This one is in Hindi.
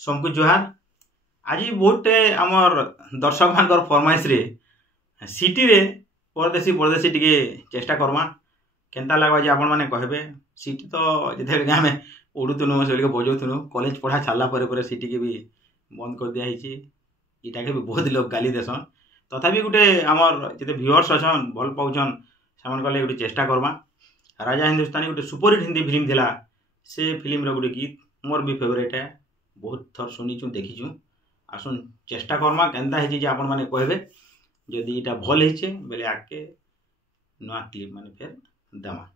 सबको जोहार। आज बहुते आमर दर्शक मानकर फरमाइश रे सिटी रे परदेसी परदेसी टिके चेष्टा करमा केनता लागबा जे आपण माने कहबे। सिटी तो जेते आमे पढ़ुथुनु से बजाउथुनु कॉलेज पढ़ा छाड़ला पर सिटी के भी बंद कर दिया होइछि। इटा के भी बहुत लोग गाली देसन तथापि गुटे आमर जेते व्यूअर्स अछन भल पाउछन सेमान कले गुटे चेष्टा करमा। राजा हिंदुस्तानी गुटे सुपरहिट हिंदी फिल्म थिला से फिल्म रो गुटे गीत मोर भी फेवरेट है। बहुत थर शुनीचु देखीचु आसुन चेष्टा करमा केनता हेछि जे आपण माने कहबे। जदि इटा भल हेछि बेले आके नुआ क्लिप माने फेर देमा।